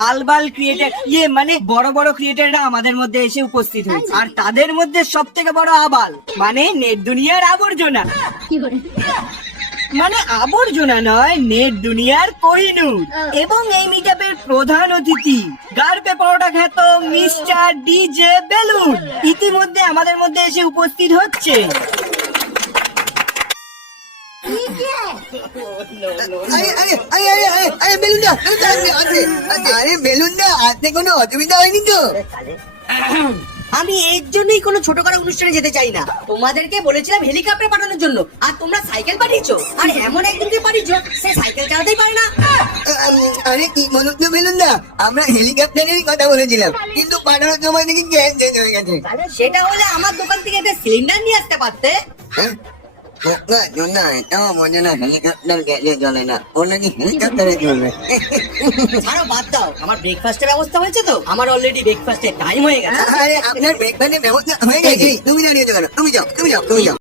আলবাল creator মানে বড় বড় ক্রিয়েটাররা আমাদের মধ্যে এসে উপস্থিত হয়েছে, আর তাদের মধ্যে সব থেকে বড় আবাল মানে নেট দুনিয়ার আবর্জনা। মানে আবর্জনা নয়, নেট দুনিয়ার কোহিনূর। এবং এই মিটআপের প্রধান অতিথি গার্পে পরোটা খ্যাত মিস্টার ডিজে বেলুন ইতিমধ্যে আমাদের মধ্যে এসে উপস্থিত হচ্ছে। কোনো অসুবিধা হয়নি তো? আমি এর জন্যই কোনো ছোটখাটো অনুষ্ঠানে যেতে চাই না। তোমাদেরকে বলেছিলাম হেলিকপ্টার পাঠানোর জন্য, আর তোমরা সাইকেল পাঠিয়েছো। আর এমন একজনকে পাঠিয়েছো সে সাইকেল চালাতেই পারে না। আরে কি বলুন তো বেলুন না, আমরা হেলিকপ্টারেরই কথা বলেছিলাম, কিন্তু পাঠানোর সময় নাকি গ্যাস শেষ হয়ে গেছে। সেটা হলে আমার দোকান থেকে একটা সিলিন্ডার নিয়ে আসতে পারতে। এটাও বোঝে না হেলিকপ্টার গ্যাসে চলে না, ও নাকি হেলিকপ্টারে চলবে। ছাড়ো, বাদ দাও। আমার ব্রেকফাস্টের ব্যবস্থা হয়েছে তো? আমার অলরেডি ব্রেকফাস্টের টাইম হয়ে গেছে। আরে আপনার ব্রেকফাস্টের ব্যবস্থা হয়ে গেছে, তুমি দাঁড়িয়ে কেন? তুমি যাও।